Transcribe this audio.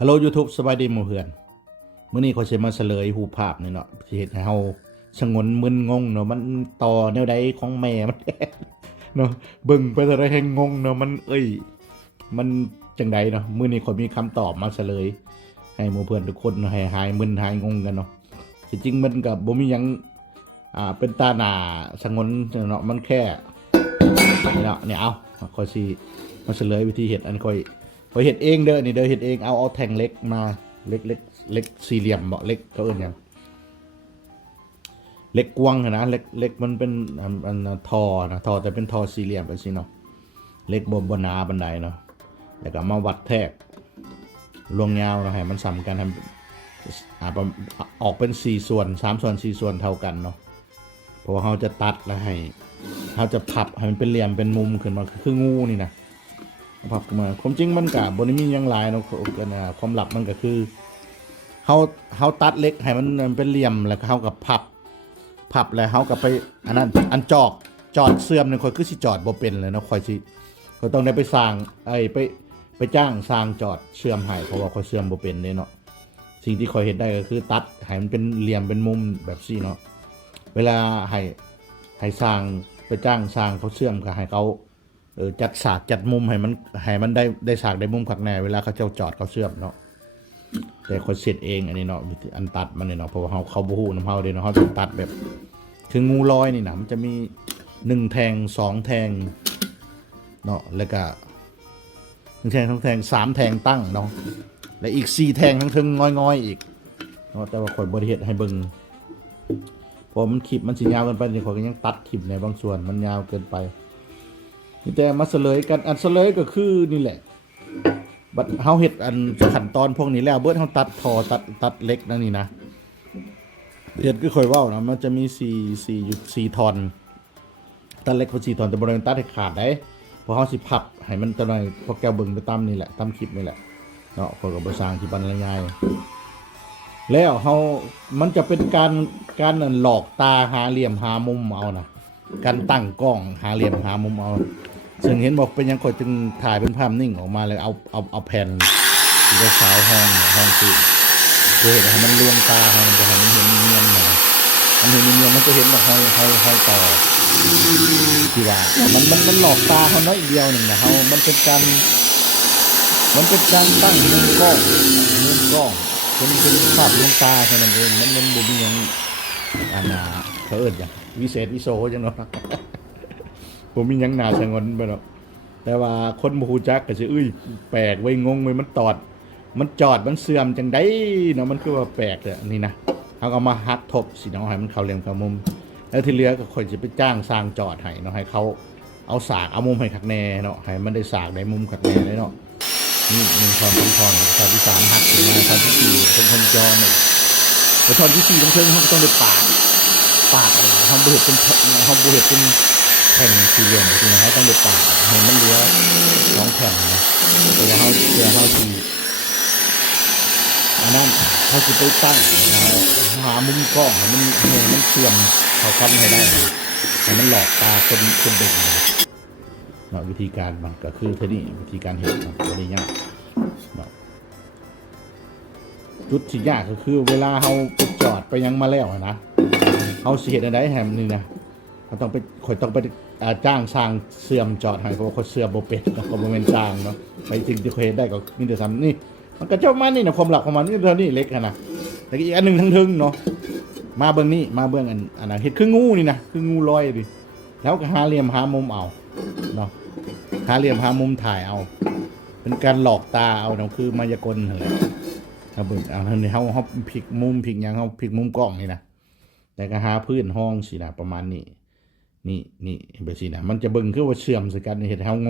ฮัลโหล YouTube สบายดีหมู่เพื่อนเมื้อนี้เขาสิมาเฉลยรูภาพนี่เนาะที่เฮ็ดให้เฮาชงนมึนงงเนาะมันต่อแนวใดของแม่มันเนาะเบิ่งไปเท่าไรให้งงเนาะมันเอ้ย มันจังใดเนาะมื้อนี้เขามีคำตอบมาเฉลย ให้หมู่เพื่อนทุกคนเนาะให้หายมึนหายงงกันเนาะจริงๆมันก็บ่มีหยังอ่าเป็นตาหนาชงนเนาะมันแค่นี่เนาะเนี่ยเอาขอยสิมาเฉลยวิธีเฮ็ดอันคอย พอเห็ดเองเด้อนี่เด้อเห็ดเองเอาเอาแทงเล็กมาเล็กเล็กเล็กสี่เหลี่ยมเบาะเล็กเขาเอิ้นยังเล็กกวางนะเล็กเล็กมันเป็นอันอันทอนะทอแต่เป็นทอสี่เหลี่ยมไปสิเนาะเล็กบนบนนาบันไดเนาะแล้วก็มาวัดแทกลวงยาวเนาะให้มันซ้ำกันทำอาออกเป็นสี่ส่วนสามส่วนสี่ส่วนเท่ากันเนาะเพราะว่าเขาจะตัดแล้วให้เขาจะพับให้มันเป็นเหลี่ยมเป็นมุมขึ้นมาคืองูนี่นะ พับขึ้นมาความจริงมันกับบนมียังหลายเนาะกันนะความหลับมันก็คือเฮาเฮาตัดเล็กให้มันเป็นเหลี่ยมแล้วก็เฮากับพับพับแล้วเฮากับไปอันนั้นอันจอกจอดเสื่อมนึงค่อยคือสิจอดบ่เป็นเลยเนาะคอยสิก็ต้องได้ไปสร้างไอ้ไปไปจ้างสร้างจอดเสื่อมให้เพราะว่าคอยเสื่อมบ่เป็นเด้เนาะสิ่งที่คอยเฮ็ดได้ก็คือตัดให้มันเป็นเหลี่ยมเป็นมุมแบบซี่เนาะเวลาให้ให้สร้างไปจ้างสร้างเขาเสื่อมก็ให้เขา เออจัดฉากจัดมุมให้มันให้มันได้ได้ฉากได้มุมขักแน่เวลาเขาเจ้าจอดเขาเชื่อมเนาะแต่คนเสร็จเองอันนี้เนาะอันตัดมันเนี่ยเนาะเพราะว่าเขาเขาบูฮูน้ำเฮาเด้เนาะเขาจะตัดแบบ คืองูลอยนี่นะมันจะมีหนึ่งแทงสองแทงเนาะแล้วก็หนึ่งแทงสองแทงสามแทงตั้งเนาะและอีกสี่แทงทั้งทึงงอยๆอีกเนาะแต่ว่าข่อยบริเหตุให้เบิงเพอมันคลิปมันสิยาวเกินไปนี่ข่อยก็ยังตัดคลิปในบางส่วนมันยาวเกินไป แต่มาเฉลยกันอันเฉลยก็คือนี่แหละ บัดเฮาเฮ็ดอันขั้นตอนพวกนี้แล้วเบิดเฮาตัดทอตัดตัดเล็กนั่นนี่นะเฮ็ดคือค่อยเว้านะมันจะมี4 4อยู่4ทอนตัดเล็กพอ4ทอนแต่บ่ได้ตัดให้ขาดได้เพราะเฮาสิพับให้มันตะหน่อยพอแกวเบิ่งไปตามนี่แหละตามคลิปนี่แหละเนาะข้อยก็บ่สร้างที่บรรยายแล้วเฮามันจะเป็นการการหลอกตาหาเหลี่ยมหามุมเอานะการตั้งกล้องหาเหลี่ยมหามุมเอา ซึ่งเห็นบอกเป็นยังข่อยจึงถ่ายเป็นภาพนิ่งออกมาเลยเอาเอาเอาแผ่นสีขาวห้องห้องสีเพื่อเห็นให้มันลวงตาให้มันจะให้มันเห็นเนียนหน่อยมันเห็นเนียนๆมันจะเห็นแบบห้อยห้อยห้อยต่อที่ว่ามันมันมันหลอกตาเขาน้อยเดียวหนึ่งนะเขามันเป็นการมันเป็นการตั้งมุมกล้องมุมกล้องเป็นเป็นภาพลวงตาแค่นั้นเองมันมันบ่มียังอันน่ะเขาเอิ้นหยังวิเศษวิโสจังเนาะ ผมมียังหนาชะงนไปหรอกแต่ว่าคนบ่ฮู้จักก็สิอุ้ยแปลกไว้ยงงไว้ยมันตอด มันจอดมันเสื่อมจังได้เนาะมันคือว่าแปลกเลยนี่นะเอาเอามาหักทบสิเนาะให้มันเข้าเหลี่ยมเข้ามุม แล้วที่เหลือก็ค่อยสิไปจ้างสร้างจอดให้เนาะให้เขาเอาสากเอามุมให้คักแน่เนาะให้มันได้สากได้มุมคักแน่เลยเนาะนี่หนึ่งทอนสองทอนทอนที่สามหักถึงมาทอนที่สี่เป็นคนจอเนี่ยแต่ทอนที่สี่ต้องเชิงเขาก็ต้องได้ปาดปาดอะไรเขาบุเห็ดเป็นแผ่นเขาบุเห็ดเป็น แผ่นสี่เหลี่ยมจริงๆนะเขาต้องได้ปาดเห็นมันเหลือสองแผ่นนะต่ว่าเขาเสียเขาสีอันนั้นเขาจะไปตั้งหาหามุมกล้องให้มันให้มันเสื่อมเขาคันให้ได้ให้มันหลอกตาคนคนเด็กนะเนาะวิธีการมันก็คือเท่านี้วิธีการเห็นเนาะบ่ได้ยากเนาะจุดที่ยากก็คือ เวลาเราไปจอดไปยังมาแล้วนะเขาเสิเฮ็ดอะไรแฮมนี่นะ เขาต้องไปข่อยต้องไปอ่าจ้างสร้างเสื่อมจอดให้เพราะว่าเขาเสื่อมบ่เป็นเนาะเขาบ่แม่นสร้างเนาะไปจริงที่เขาเฮ็ดได้ก็มีแต่ซ้ำนี่ มันก็เจ้ามานี่นะความหลักของมันนี่เท่านี้เล็กอะนะแต่อีกอันหนึ่งทั้งทึงเนาะมาเบื้องนี้มาเบื้องอันอันนั้นเฮ็ดคืองูนี่นะคืองูลอยดิแล้วก็หาเหลี่ยมหามุมเอาเนาะหาเหลี่ยมหามุมถ่ายเอา เป็นการหลอกตาเอาเนาะคือมายากลอะไรถ้าเบิ่งเอาเท่านี้เฮาเฮาพลิกมุมพลิกหยังเฮาพลิกมุมกล้องนี่นะแต่ก็หาพื้นห้องสินะประมาณนี้ นี่นี่เป็นสินะมันจะเบิ่งคือว่าเชื่อมสกันเห็ดเฮาง